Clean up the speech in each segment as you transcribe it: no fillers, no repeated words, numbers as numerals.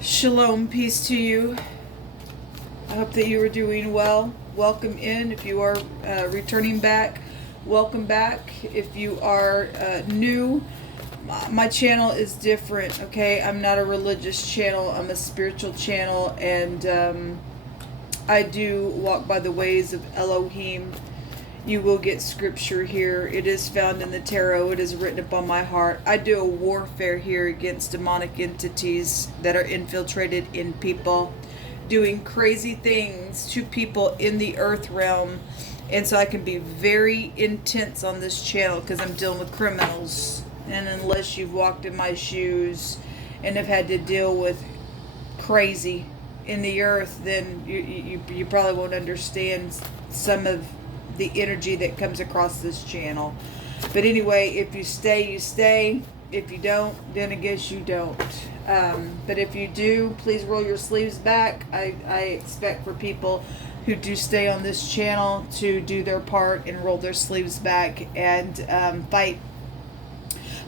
Shalom, peace to you. I hope that you are doing well. Welcome in. If you are returning back, welcome back. If you are new, my channel is different, okay? I'm not a religious channel. I'm a spiritual channel, and I do walk by the ways of Elohim. You will get scripture here. It is found in the tarot. It is written upon my heart. I do a warfare here against demonic entities that are infiltrated in people, doing crazy things to people in the earth realm. And so I can be very intense on this channel because I'm dealing with criminals. And unless you've walked in my shoes and have had to deal with crazy in the earth, then you probably won't understand some of the energy that comes across this channel. But anyway, if you stay, you stay. If you don't, then I guess you don't. But if you do, please roll your sleeves back. I expect for people who do stay on this channel to do their part and roll their sleeves back and fight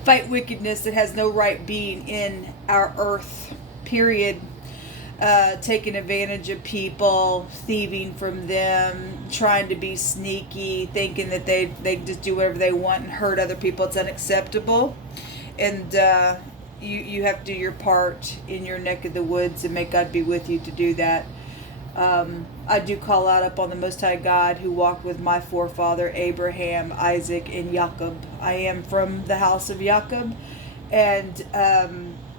wickedness that has no right being in our earth, period. Taking advantage of people, thieving from them, trying to be sneaky, thinking that they just do whatever they want and hurt other people. It's unacceptable. And you have to do your part in your neck of the woods, and may God be with you to do that. I do call out up on the Most High God who walked with my forefather Abraham, Isaac, and Jacob. I am from the house of Jacob, and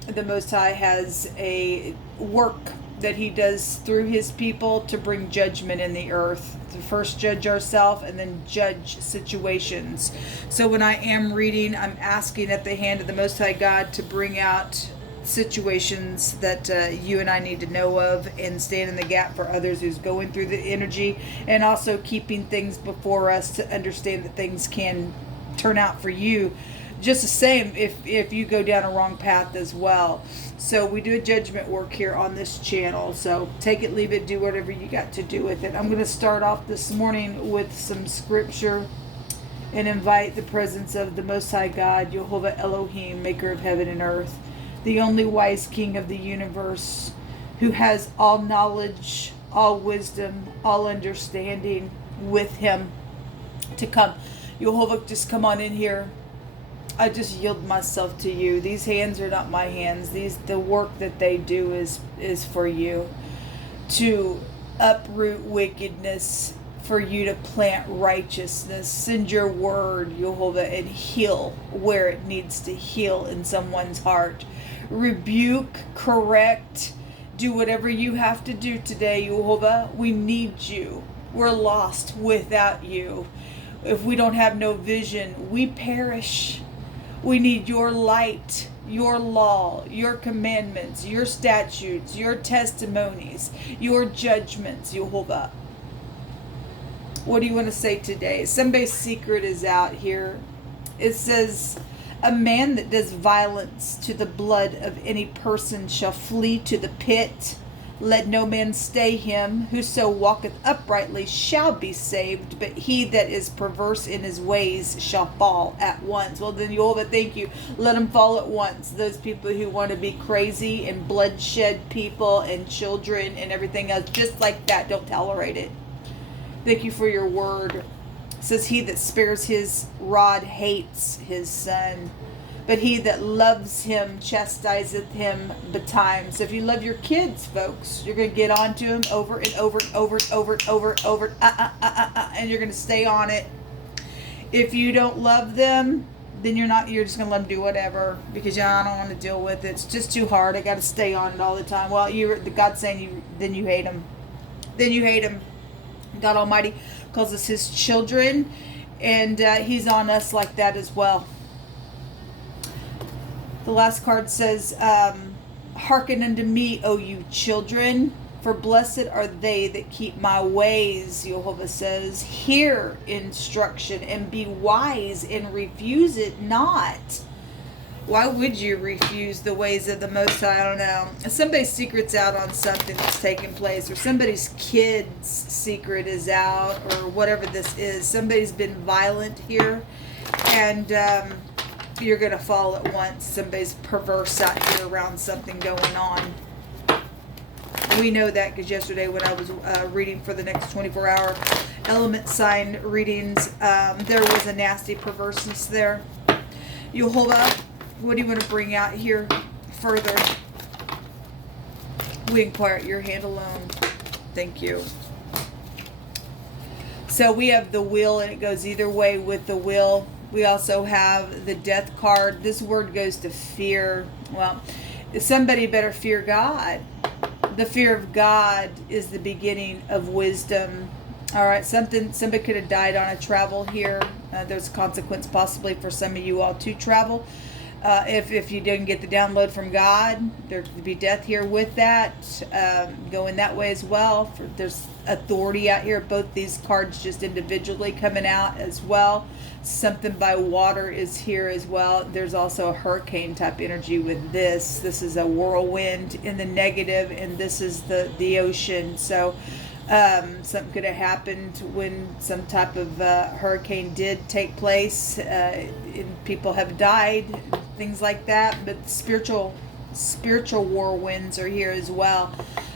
the Most High has a work that he does through his people to bring judgment in the earth, to first judge ourselves and then judge situations. So when I am reading, I'm asking at the hand of the Most High God to bring out situations that you and I need to know of, and stand in the gap for others who's going through the energy, and also keeping things before us to understand that things can turn out for you just the same if you go down a wrong path as well. So we do a judgment work here on this channel. So take it, leave it, do whatever you got to do with it. I'm going to start off this morning with some scripture and invite the presence of the Most High God, Jehovah Elohim, maker of heaven and earth, the only wise king of the universe, who has all knowledge, all wisdom, all understanding with him, to come. Jehovah, just come on in here. I just yield myself to you. These hands are not my hands. The work that they do is for you, to uproot wickedness, for you to plant righteousness. Send your word, Jehovah, and heal where it needs to heal in someone's heart. Rebuke, correct, do whatever you have to do today, Jehovah. We need you. We're lost without you. If we don't have no vision, we perish. We need your light, your law, your commandments, your statutes, your testimonies, your judgments, Jehovah. What do you want to say today? Somebody's secret is out here. It says, a man that does violence to the blood of any person shall flee to the pit. Let no man stay him. Whoso walketh uprightly shall be saved, but he that is perverse in his ways shall fall at once. Well, then, Jehovah, thank you. Let them fall at once. Those people who want to be crazy and bloodshed people and children and everything else, just like that, don't tolerate it. Thank you for your word. It says, he that spares his rod hates his son, but he that loves him chastiseth him betimes. So if you love your kids, folks, you're going to get on to them over and over and over and over and over and over, and you're going to stay on it. If you don't love them, then you're just going to let them do whatever, because I don't want to deal with it. It's just too hard. I got to stay on it all the time. Well, God's saying then you hate them. Then you hate them. God Almighty calls us his children, and he's on us like that as well. The last card says, hearken unto me, O you children, for blessed are they that keep my ways, Jehovah says. Hear instruction and be wise, and refuse it not. Why would you refuse the ways of the Most High? I don't know. Somebody's secret's out on something that's taking place, or somebody's kid's secret is out, or whatever this is. Somebody's been violent here, and you're going to fall at once. Somebody's perverse out here around something going on. We know that because yesterday when I was reading for the next 24-hour element sign readings, there was a nasty perverseness there. Yehovah, what do you want to bring out here further? We inquire at your hand alone. Thank you. So we have the wheel, and it goes either way with the wheel. We also have the death card. This word goes to fear. Well, somebody better fear God. The fear of God is the beginning of wisdom. All right, somebody could have died on a travel here. There's a consequence possibly for some of you all to travel. If you didn't get the download from God, there could be death here with that. Going that way as well. There's authority out here. Both these cards just individually coming out as well. Something by water is here as well. There's also a hurricane type energy with this. This is a whirlwind in the negative, and this is the ocean. So something could have happened when some type of hurricane did take place, and people have died, things like that. But spiritual whirlwinds are here as well.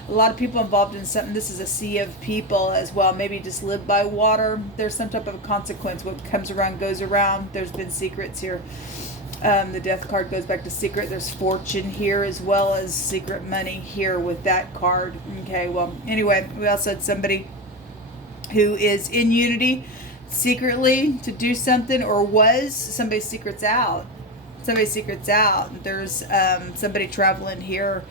A lot of people involved in something. This is a sea of people as well. Maybe just live by water. There's some type of consequence. What comes around goes around. There's been secrets here. The death card goes back to secret. There's fortune here as well as secret money here with that card. Okay, well, anyway, we also had somebody who is in unity secretly to do something, or was somebody's secrets out. Somebody's secrets out. There's somebody traveling here.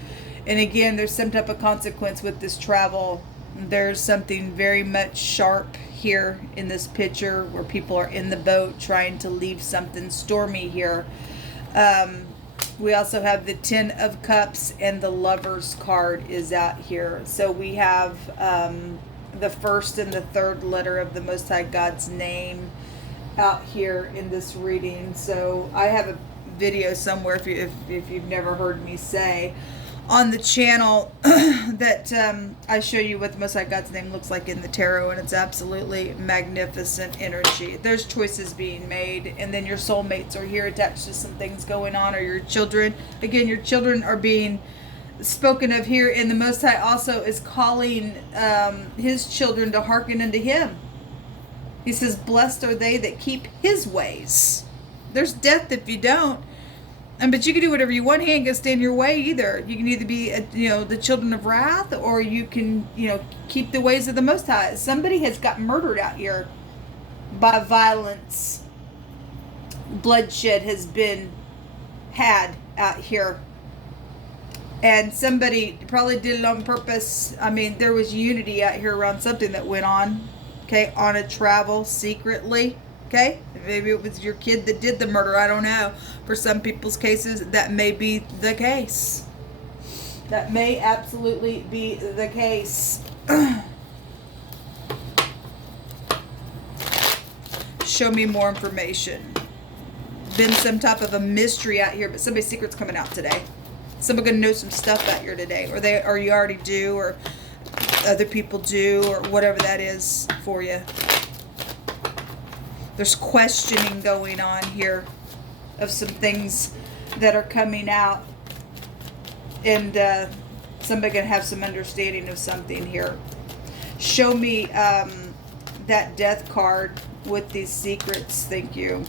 And again, there's some type of consequence with this travel. There's something very much sharp here in this picture where people are in the boat trying to leave something stormy here. We also have the Ten of Cups, and the Lover's card is out here. So we have the first and the third letter of the Most High God's name out here in this reading. So I have a video somewhere, if you've never heard me say on the channel, that I show you what the Most High God's name looks like in the tarot, and it's absolutely magnificent energy. There's choices being made, and then your soulmates are here attached to some things going on, or your children. Again, your children are being spoken of here, and the Most High also is calling his children to hearken unto him. He says, blessed are they that keep his ways. There's death if you don't. But you can do whatever you want. He ain't gonna stand in your way either. You can either be, the children of wrath, or you can, keep the ways of the Most High. Somebody has got murdered out here by violence. Bloodshed has been had out here. And somebody probably did it on purpose. I mean, there was unity out here around something that went on. Okay, on a travel secretly. Okay, maybe it was your kid that did the murder. I don't know. For some people's cases, that may be the case. That may absolutely be the case. Show me more information. Been some type of a mystery out here, but somebody's secret's coming out today. Somebody's gonna know some stuff out here today, or you already do, or other people do, or whatever that is for you. There's questioning going on here of some things that are coming out, and somebody gonna have some understanding of something here. Show me that death card with these secrets. Thank you.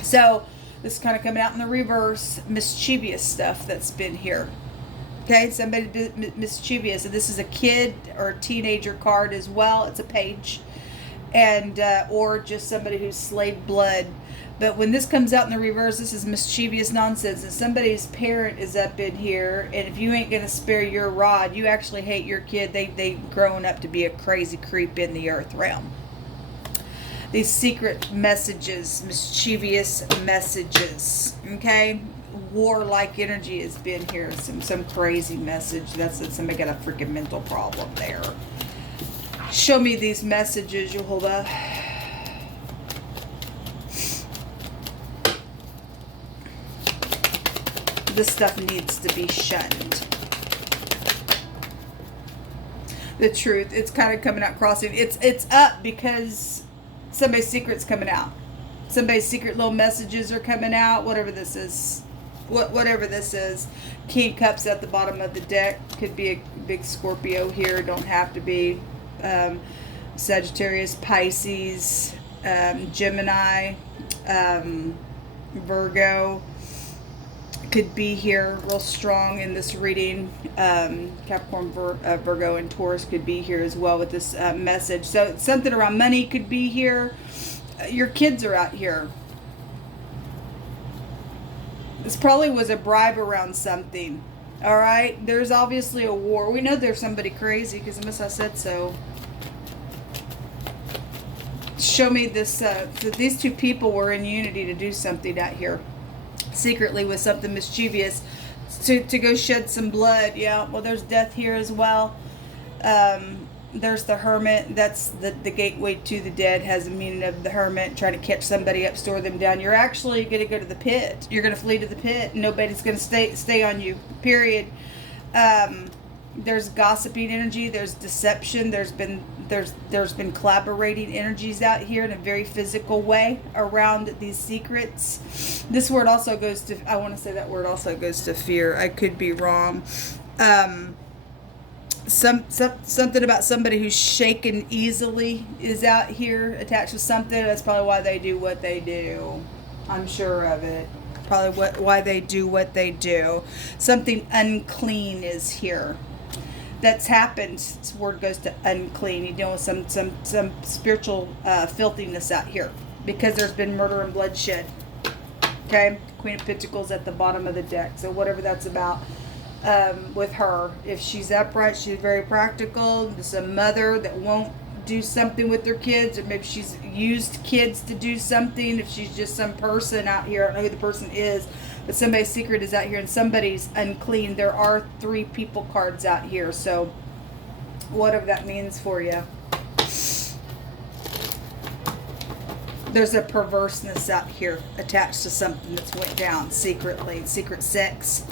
So this is kind of coming out in the reverse, mischievous stuff that's been here. Okay, somebody did mischievous, and this is a kid or a teenager card as well. It's a page. And or just somebody who's slayed blood. But when this comes out in the reverse, this is mischievous nonsense, and somebody's parent is up in here, and if you ain't gonna spare your rod, you actually hate your kid. They growing up to be a crazy creep in the earth realm. These secret messages, mischievous messages, okay? Warlike energy has been here. Some crazy message. That's that somebody got a freaking mental problem there. Show me these messages, Yehovah. This stuff needs to be shunned. The truth, it's kind of coming out crossing. It's up because somebody's secret's coming out. Somebody's secret little messages are coming out, whatever this is. whatever this is. King Cups at the bottom of the deck. Could be a big Scorpio here. Don't have to be. Sagittarius, Pisces, Gemini, Virgo could be here real strong in this reading. Capricorn, Virgo, and Taurus could be here as well with this message. So something around money could be here. Your kids are out here. This probably was a bribe around something. All right? There's obviously a war. We know there's somebody crazy because unless I said so. Show me this. These two people were in unity to do something out here. Secretly with something mischievous. To go shed some blood. Yeah, well, there's death here as well. There's the hermit. That's the gateway to the dead. Has the meaning of the hermit. Trying to catch somebody up, store them down. You're actually going to go to the pit. You're going to flee to the pit. Nobody's going to stay on you. Period. There's gossiping energy. There's deception. There's been collaborating energies out here in a very physical way around these secrets. This word also goes to, I want to say that word also goes to fear. I could be wrong. Something about somebody who's shaken easily is out here attached to something. That's probably why they do what they do. I'm sure of it. Probably why they do what they do. Something unclean is here. That's happened. This word goes to unclean. You deal with some spiritual filthiness out here because there's been murder and bloodshed. Okay, Queen of Pentacles at the bottom of the deck. So whatever that's about with her, if she's upright, she's very practical. There's a mother that won't do something with their kids, or maybe she's used kids to do something. If she's just some person out here, I don't know who the person is. But somebody's secret is out here and somebody's unclean. There are 3 people cards out here. So whatever that means for you. There's a perverseness out here attached to something that's went down secretly. Secret sex.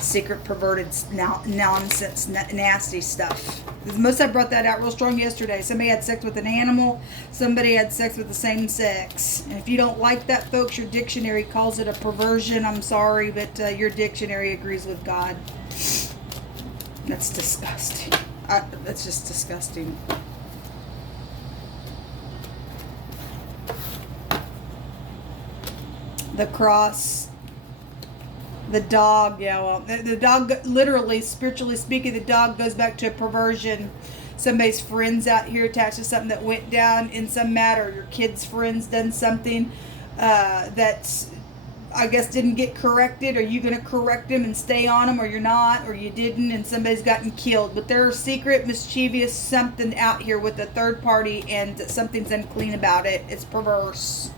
Secret perverted nonsense, nasty stuff. Most I brought that out real strong yesterday. Somebody had sex with an animal. Somebody had sex with the same sex. And if you don't like that, folks, your dictionary calls it a perversion. I'm sorry, but your dictionary agrees with God. That's disgusting. That's just disgusting. The cross. The dog, yeah, well, the dog, literally, spiritually speaking, the dog goes back to a perversion. Somebody's friends out here attached to something that went down in some matter. Your kid's friends done something that, I guess, didn't get corrected. Are you going to correct them and stay on them, or you're not, or you didn't, and somebody's gotten killed? But there's secret, mischievous something out here with a third party, and something's unclean about it. It's perverse.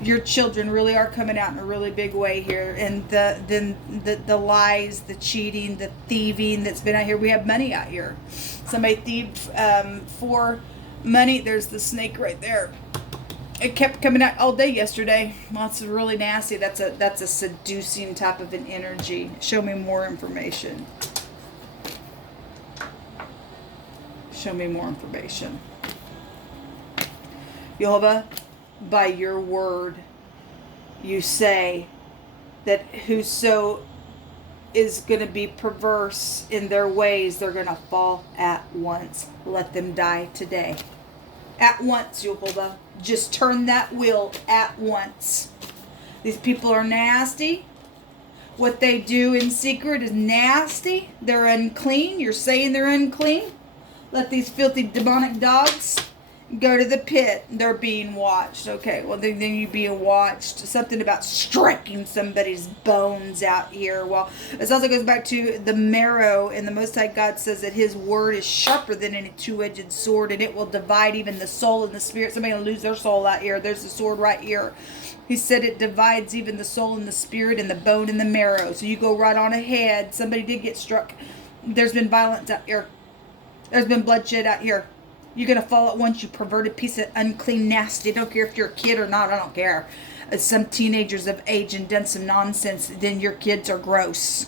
Your children really are coming out in a really big way here, and the lies, the cheating, the thieving that's been out here. We have money out here. Somebody thieved for money. There's the snake right there. It kept coming out all day yesterday. Well, it's really nasty. That's a seducing type of an energy. Show me more information. Show me more information. Jehovah, by your word, you say that whoso is going to be perverse in their ways, they're going to fall at once. Let them die today. At once, Jehovah. Just turn that wheel at once. These people are nasty. What they do in secret is nasty. They're unclean. You're saying they're unclean. Let these filthy demonic dogs go to the pit. They're being watched. Okay, well, then you're being watched. Something about striking somebody's bones out here. Well, this also goes back to the marrow, and the Most High God says that his word is sharper than any two-edged sword, and it will divide even the soul and the spirit. Somebody will lose their soul out here. There's the sword right here. He said it divides even the soul and the spirit and the bone and the marrow. So you go right on ahead. Somebody did get struck. There's been violence out here. There's been bloodshed out here. You're going to fall at once, you perverted piece of unclean nasty. I don't care if you're a kid or not. I don't care. Some teenagers of age and done some nonsense, then your kids are gross.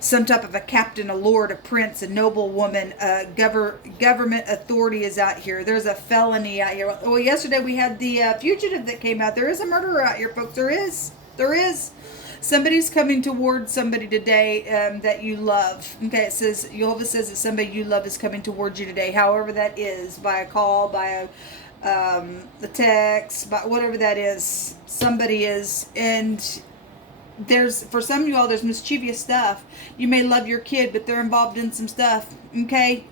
some type of a captain, a lord, a prince, a noblewoman, a government authority is out here. There's a felony out here. Well, yesterday we had the fugitive that came out. There is a murderer out here, folks. There is. Somebody's coming towards somebody today that you love. Okay, it says, Jehovah says that somebody you love is coming towards you today. However that is, by a call, by a text, by whatever that is, somebody is. And there's, for some of you all, there's mischievous stuff. You may love your kid, but they're involved in some stuff. Okay,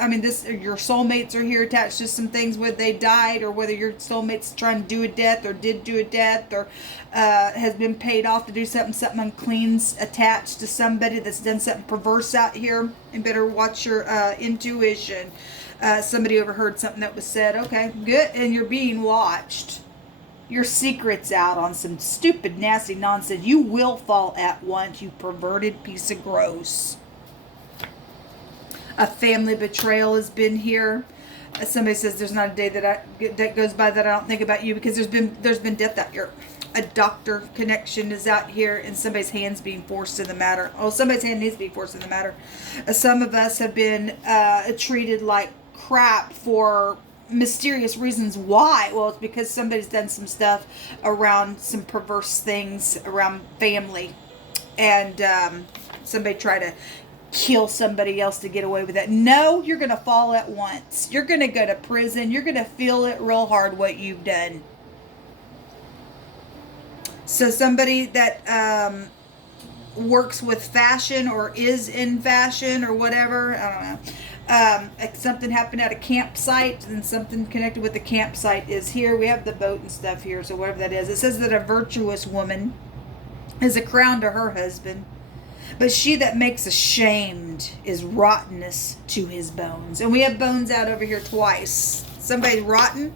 I mean, your soulmates are here attached to some things, whether they died or whether your soulmate's trying to do a death or did do a death or has been paid off to do something unclean's attached to somebody that's done something perverse out here. And better watch your intuition. Somebody overheard something that was said. Okay, good, and you're being watched. Your secret's out on some stupid, nasty nonsense. You will fall at once, you perverted piece of gross. A family betrayal has been here. Somebody says there's not a day that goes by that I don't think about you, because there's been death out here. A doctor connection is out here, and somebody's hand's being forced in the matter. Oh, somebody's hand needs to be forced in the matter. Some of us have been treated like crap for mysterious reasons. Why? Well, it's because somebody's done some stuff around some perverse things around family, and somebody tried to kill somebody else to get away with it. No, you're going to fall at once. You're going to go to prison. You're going to feel it real hard what you've done. So somebody that works with fashion or is in fashion or whatever, I don't know. Something happened at a campsite, and something connected with the campsite is here. We have the boat and stuff here, so whatever that is. It says that a virtuous woman is a crown to her husband, but she that makes ashamed is rottenness to his bones. And we have bones out over here twice. Somebody's rotten,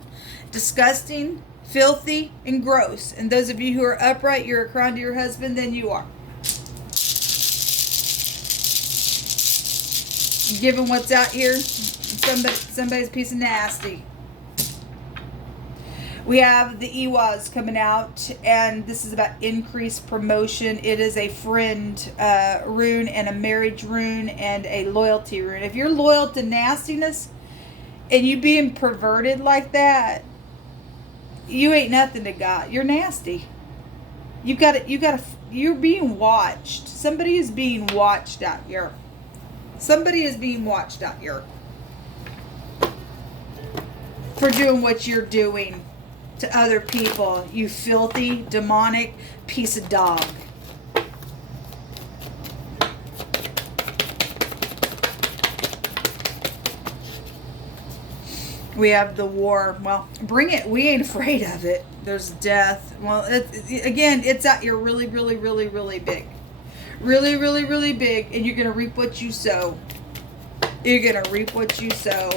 disgusting, filthy, and gross. And those of you who are upright, you're a crown to your husband, then you are. Given what's out here, somebody's a piece of nasty. We have the ELYON'S coming out, and this is about increased promotion. It is a friend rune and a marriage rune and a loyalty rune. If you're loyal to nastiness and you being perverted like that, you ain't nothing to God. You're nasty. You're being watched. Somebody is being watched out here. Somebody is being watched out here for doing what you're doing to other people, you filthy, demonic piece of dog. We have the war. Well, bring it. We ain't afraid of it. There's death. Well, it's out here really, really, really, really big. Really, really, really big. And you're going to reap what you sow. You're going to reap what you sow.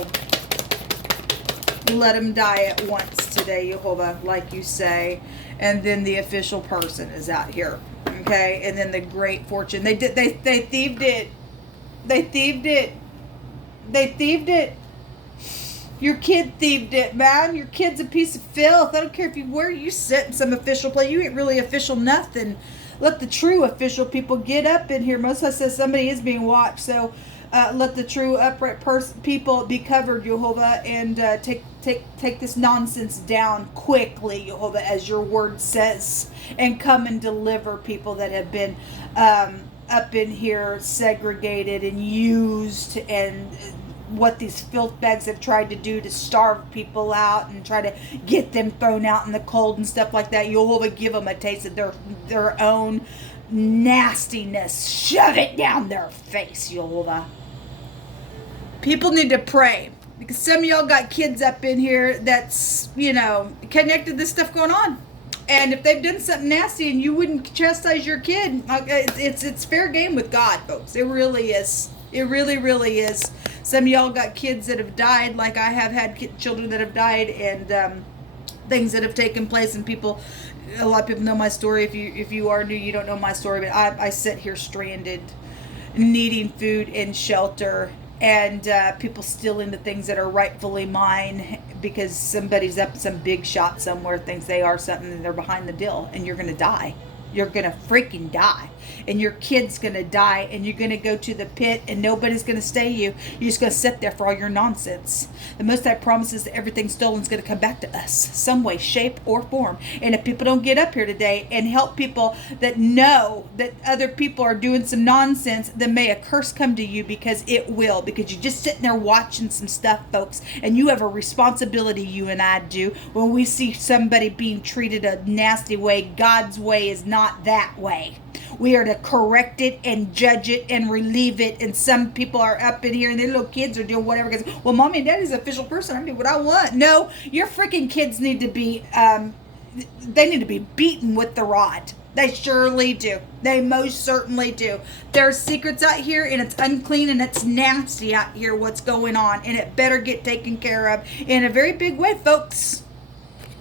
Let them die at once today, Jehovah, like you say. And then the official person is out here. Okay? And then the great fortune. They thieved it. They thieved it. They thieved it. Your kid thieved it, man. Your kid's a piece of filth. I don't care where you sit in some official place. You ain't really official nothing. Let the true official people get up in here. Most of us says somebody is being watched. So let the true upright people be covered, Jehovah, and take this nonsense down quickly, Jehovah, as your word says, and come and deliver people that have been up in here segregated and used, and what these filth bags have tried to do to starve people out and try to get them thrown out in the cold and stuff like that. Jehovah, give them a taste of their own nastiness. Shove it down their face, Jehovah. People need to pray, because some of y'all got kids up in here that's, connected to this stuff going on. And if they've done something nasty and you wouldn't chastise your kid, it's fair game with God, folks. It really is. It really, really is. Some of y'all got kids that have died, like I have had children that have died, and things that have taken place. And a lot of people know my story. If you are new, you don't know my story. But I sit here stranded, needing food and shelter, and people stealing the things that are rightfully mine, because somebody's up some big shot somewhere, thinks they are something, and they're behind the deal, and you're going to die. You're going to freaking die. and your kid's going to die, and you're going to go to the pit, and nobody's going to stay you. You're just going to sit there for all your nonsense. The Most High promises that everything stolen is going to come back to us, some way, shape, or form. And if people don't get up here today and help people that know that other people are doing some nonsense, then may a curse come to you, because it will. Because you're just sitting there watching some stuff, folks, and you have a responsibility, you and I do, when we see somebody being treated a nasty way. God's way is not that way. We are to correct it and judge it and relieve it. And some people are up in here and their little kids are doing whatever. Because, well, mommy and daddy's an official person. I do what I want. No, your freaking kids need to be, they need to be beaten with the rod. They surely do. They most certainly do. There's secrets out here, and it's unclean, and it's nasty out here what's going on. And it better get taken care of in a very big way, folks.